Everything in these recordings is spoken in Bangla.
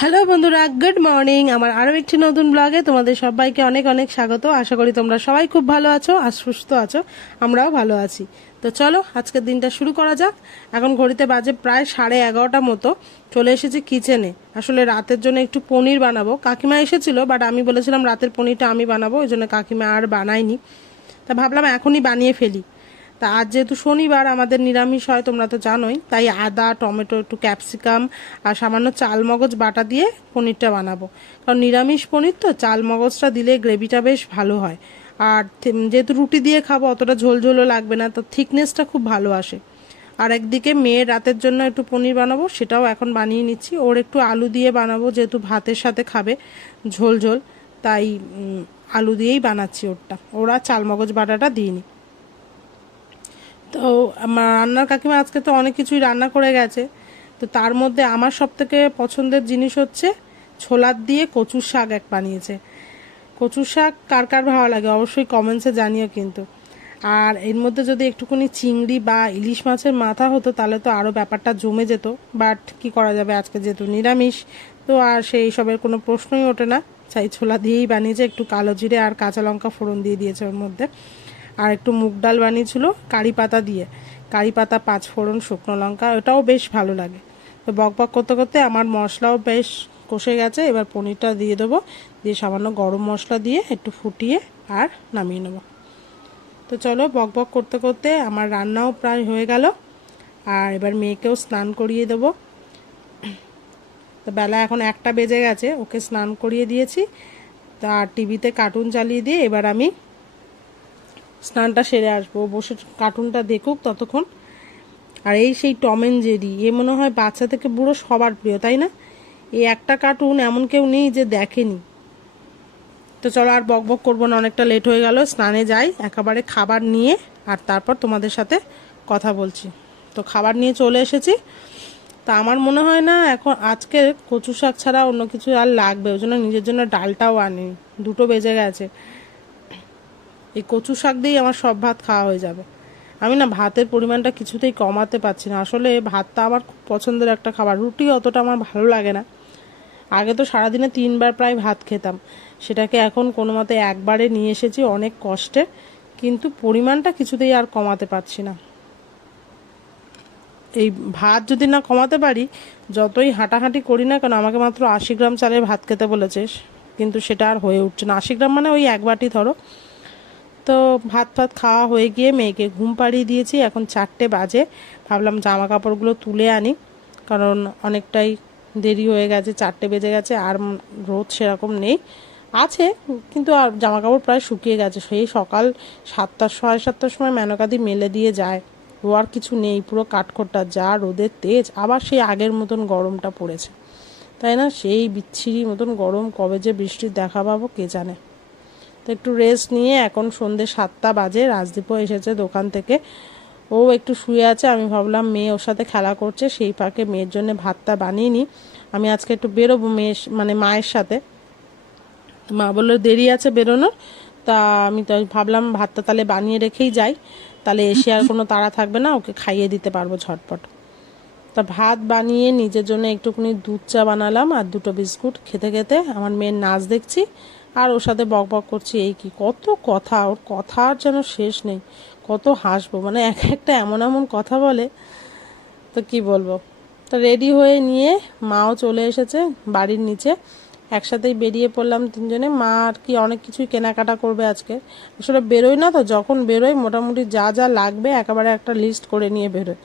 হ্যালো বন্ধুরা গুড মর্নিং আমার আরও একটি নতুন ব্লগে তোমাদের সবাইকে অনেক অনেক স্বাগত। আশা করি তোমরা সবাই খুব ভালো আছো আর সুস্থ আছো, আমরাও ভালো আছি। তো চলো, আজকের দিনটা শুরু করা যাক। এখন ঘড়িতে বাজে প্রায় সাড়ে এগারোটা মতো। চলে এসেছি কিচেনে আসলে রাতের জন্য একটু পনির বানাবো। কাকিমা এসেছিল বাট আমি বলেছিলাম রাতের পনিরটা আমি বানাবো, ওই জন্য কাকিমা আর বানায়নি। তা ভাবলাম এখনই বানিয়ে ফেলি। তা আজ যেহেতু শনিবার, আমাদের নিরামিষ হয়, তোমরা তো জানোই। তাই আদা, টমেটো, একটু ক্যাপসিকাম আর সামান্য চাল মগজ বাটা দিয়ে পনিরটা বানাবো। কারণ নিরামিষ পনির তো চাল মগজটা দিলে গ্রেভিটা বেশ ভালো হয়। আর যেহেতু রুটি দিয়ে খাব, অতটা ঝোল ঝোলও লাগবে না, তো থিকনেসটা খুব ভালো আসে। আর একদিকে মেয়ের রাতের জন্য একটু পনির বানাবো, সেটাও এখন বানিয়ে নিচ্ছি। ওর একটু আলু দিয়ে বানাবো, যেহেতু ভাতের সাথে খাবে ঝোল ঝোল, তাই আলু দিয়েই বানাচ্ছি ওরটা। ওরা চাল মগজ বাটাটা দিইনি। তো আমার রান্নার কাকিমা আজকে তো অনেক কিছুই রান্না করে গেছে। তো তার মধ্যে আমার সব থেকে পছন্দের জিনিস হচ্ছে ছোলার দিয়ে কচুর শাক এক বানিয়েছে। কচুর শাক কার কার ভালো লাগে? অবশ্যই কমেন্টসে জানিও কিন্তু। আর এর মধ্যে যদি একটুখানি চিংড়ি বা ইলিশ মাছের মাথা হতো তাহলে তো আরও ব্যাপারটা জমে যেত। বাট কি করা যাবে? আজকে যেহেতু নিরামিষ, তো আর সেই সবের কোনো প্রশ্নই ওঠে না। চাই ছোলা দিয়েই বানিয়েছে, একটু কালো জিরে আর কাঁচা লঙ্কা ফোড়ন দিয়ে দিয়েছে ওর মধ্যে। আর একটু মুগ ডাল বানিয়েছিল, কারি পাতা দিয়ে। কারি পাতা, পাঁচ ফোড়ন, শুকনো লঙ্কা, ওটাও বেশ ভালো লাগে। তো বক বক করতে করতে আমার মশলাও বেশ কষে গেছে, এবার পনিরটা দিয়ে দেবো। দিয়ে সামান্য গরম মশলা দিয়ে একটু ফুটিয়ে আর নামিয়ে নেব। তো চলো বক বক করতে করতে আমার রান্নাও প্রায় হয়ে গেল। আর এবার মেয়েকেও স্নান করিয়ে দেবো। তো বেলা এখন একটা বেজে গেছে, ওকে স্নান করিয়ে দিয়েছি। তার টিভিতে কার্টুন চালিয়ে দিয়ে এবার আমি স্নানটা সেরে আসব, বসে কার্টুনটা দেখুক ততক্ষণ। আর এই সেই টম অ্যান্ড জেরি এ মনে হয় বাচ্চা থেকে বুড়ো সবার প্রিয়, তাই না? এই একটা কার্টুন এমন কেউ নেই যে দেখেনি। তো চলো আর বক বক করব না, অনেকটা লেট হয়ে গেল, স্নানে যাই, একেবারে খাবার নিয়ে, আর তারপর তোমাদের সাথে কথা বলছি। তো খাবার নিয়ে চলে এসেছি। তা আমার মনে হয় না, এখন আজকে কচু শাক ছাড়া অন্য কিছু আর লাগবে, ওই জন্য নিজের জন্য ডালটাও আনি দুটো বেজে গেছে। এই কচু শাক দিয়েই আমার সব ভাত খাওয়া হয়ে যাবে। আমি না ভাতের পরিমাণটা কিছুতেই কমাতে পারছি না। আসলে ভাতটা আমার খুব পছন্দের একটা খাবার। রুটি অতটা আমার ভালো লাগে না। আগে তো সারাদিনে তিনবার প্রায় ভাত খেতাম। সেটাকে এখন কোনো মতে একবারে নিয়ে এসেছি অনেক কষ্টে। কিন্তু পরিমাণটা কিছুতেই আর কমাতে পারছি না। এই ভাত যদি না কমাতে পারি, যতই হাঁটাহাঁটি করি না কেন, আমাকে মাত্র আশি গ্রাম চালের ভাত খেতে বলেছে। কিন্তু সেটা আর হয়ে উঠছে না। আশি গ্রাম মানে ওই এক বাটি ধরো। তো ভাত ফাত খাওয়া হয়ে গিয়ে মেয়েকে ঘুম পাড়িয়ে দিয়েছি। এখন চারটে বাজে। ভাবলাম জামা কাপড়গুলো তুলে আনি। কারণ অনেকটাই দেরি হয়ে গেছে, চারটে বেজে গেছে, আর রোদ সেরকম নেই। আছে, কিন্তু আর জামা কাপড় প্রায় শুকিয়ে গেছে। সেই সকাল সাতটার সাড়ে সাতটার সময় মেনকাদি মেলে দিয়ে যায়। ও আর কিছু নেই, পুরো কাঠখোট্টা, যা রোদের তেজ, আবার সেই আগের মতন গরমটা পড়েছে। তাই না? সেই বিচ্ছিরি মতন গরম, কবে যে বৃষ্টির দেখা পাবো কে জানে? তো একটু রেস্ট নিয়ে এখন সন্ধে সাতটা বাজে, রাজদীপও এসেছে দোকান থেকে। ও একটু শুয়ে আছে, আমি ভাবলাম মেয়ে ওর সাথে খেলা করছে, সেই ফাঁকে মেয়ের জন্য ভাতটা বানিয়ে নিই। আমি আজকে একটু বেরোবো মেয়ের মানে মায়ের সাথে। মা বলল, দেরি আছে বেরোনোর? তা আমি তো ভাবলাম ভাতটা তাহলে বানিয়ে রেখেই যাই। তাহলে এসে আর কোনো তাড়া থাকবে না, ওকে খাইয়ে দিতে পারব ঝটপট। তা ভাত বানিয়ে নিজের জন্য একটুখানি দুধ চা বানালাম আর দুটো বিস্কুট খেতে খেতে আমার মেয়ের নাচ দেখছি। আর ওর সাথে বক বক করছি, এই কি? কত কথা, ওর কথার যেন শেষ নেই। কত হাসবো মানে এক একটা এমন এমন কথা বলে, তো কি বলব? তো রেডি হয়ে নিয়ে মাও চলে এসেছে বাড়ির নিচে। একসাথেই বেরিয়ে পড়লাম তিনজনে। মা আর কি অনেক কিছুই কেনাকাটা করবে আজকে। আসলে বেরোই না তো, যখন বেরোই মোটামুটি যা যা লাগবে একেবারে একটা লিস্ট করে নিয়ে বেরোয়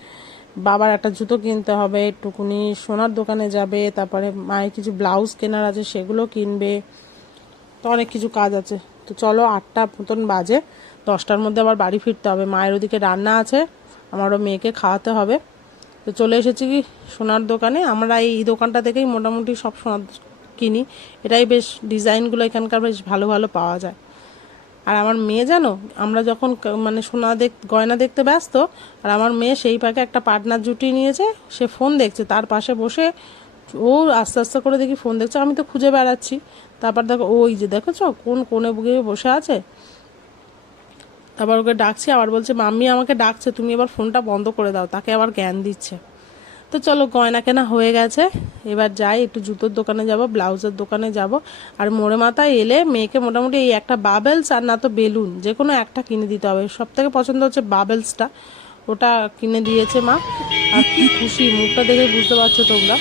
বাবার একটা জুতো কিনতে হবে, একটুকুনি সোনার দোকানে যাবে, তারপরে মায়ের কিছু ব্লাউজ কেনার আছে সেগুলো কিনবে। তো অনেক কিছু কাজ আছে। তো চলো আটটা মতন বাজে, দশটার মধ্যে আবার বাড়ি ফিরতে হবে। মায়ের ওদিকে রান্না আছে, আমারও মেয়েকে খাওয়াতে হবে। তো চলে এসেছি কি সোনার দোকানে। আমরা এই দোকানটা থেকেই মোটামুটি সব সোনার কিনি। এটাই বেশ ডিজাইনগুলো এখানকার বেশ ভালো ভালো পাওয়া যায়। আর আমার মেয়ে জানো, আমরা যখন মানে সোনা দেখ, গয়না দেখতে ব্যস্ত, আর আমার মেয়ে সেই পাকে একটা পার্টনার জুটি নিয়েছে, সে ফোন দেখছে, তার পাশে বসে ও আস্তে আস্তে করে দেখি ফোন দেখছে, আমি তো খুঁজে বেড়াচ্ছি। তারপর দেখো, ওই যে দেখেছ? কোন কোণে বুকে বসে আছে? তারপর ওকে ডাকছি, আবার বলছে, মাম্মি আমাকে ডাকছে, তুমি এবার ফোনটা বন্ধ করে দাও, তাকে আবার জ্ঞান দিচ্ছে। তো চলো গয়না কেনা হয়ে গেছে। এবার যাই, একটু জুতোর দোকানে যাব, ব্লাউজের দোকানে যাব। আর মোড়ে মাথায় এলে মেয়েকে মোটামুটি এই একটা বাবেলস আর না তো বেলুন যে কোনো একটা কিনে দিতে হবে। সব থেকে পছন্দ হচ্ছে বাবেলসটা ওটা কিনে দিয়েছে মা। আর কি খুশি, মুখটা দেখে বুঝতে পারছ তোমরা।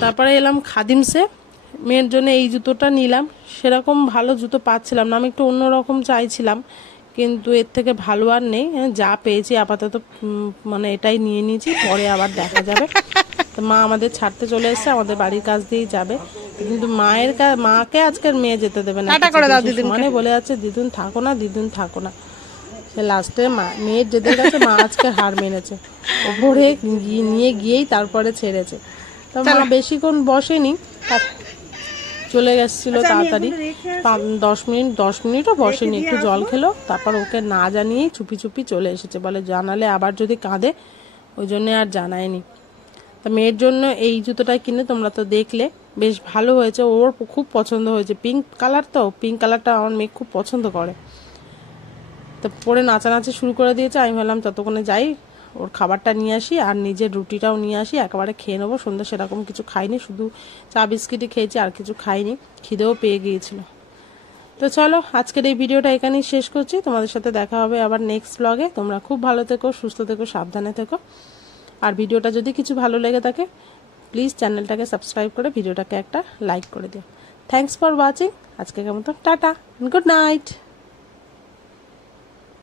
তারপরে এলাম খাদিমসে মেয়ের জন্য এই জুতোটা নিলাম। সেরকম ভালো জুতো পাচ্ছিলাম না। আমি একটু অন্যরকম চাইছিলাম কিন্তু এর থেকে ভালো আর নেই। হ্যাঁ, যা পেয়েছি আপাতত মানে এটাই নিয়ে নিয়েছি। পরে আবার দেখা যাবে। তো মা আমাদের ছাড়তে চলে এসেছে আমাদের বাড়ির কাছ দিয়েই যাবে। কিন্তু মায়ের মাকে আজকের মেয়ে যেতে দেবে না। মানে বলে যাচ্ছে দিদুন থাকো না দিদুন থাকো না। লাস্টে মা মেয়ের যেতে গেছে মা আজকে হার মেনেছে ওপরে গিয়ে- নিয়ে গিয়েই তারপরে ছেড়েছে। তো মা বেশিক্ষণ বসেনি চলে গেছিল তাড়াতাড়ি। দশ মিনিট দশ মিনিটও বসেনি একটু জল খেলো তারপর ওকে না জানিয়েই চুপি চুপি চলে এসেছে। বলে জানালে আবার যদি কাঁদে ওই জন্য আর জানায়নি। তা মেয়ের জন্য এই জুতোটা কিনে তোমরা তো দেখলে বেশ ভালো হয়েছে। ওর খুব পছন্দ হয়েছে। পিঙ্ক কালার তো পিঙ্ক কালারটা আমার মেয়ে খুব পছন্দ করে। তো পরে নাচানাচি শুরু করে দিয়েছে। আমি ভাবলাম ততক্ষণে যাই, ওর খাবারটা নিয়ে আসি আর নিজের রুটিটাও নিয়ে আসি। একেবারে খেয়ে নেব, সন্ধ্যা সেরকম কিছু খাইনি, শুধু চা বিস্কিটই খেয়েছি, আর কিছু খাইনি, খিদেও পেয়ে গিয়েছিল। তো চলো, আজকের এই ভিডিওটা এখানেই শেষ করছি। তোমাদের সাথে দেখা হবে আবার নেক্সট ব্লগে তোমরা খুব ভালো থেকো, সুস্থ থেকো, সাবধানে থেকো। আর ভিডিওটা যদি কিছু ভালো লেগে থাকে প্লিজ চ্যানেলটাকে সাবস্ক্রাইব করে ভিডিওটাকে একটা লাইক করে দিও। থ্যাংকস ফর ওয়াচিং আজকে কেমন তো টাটা। Good night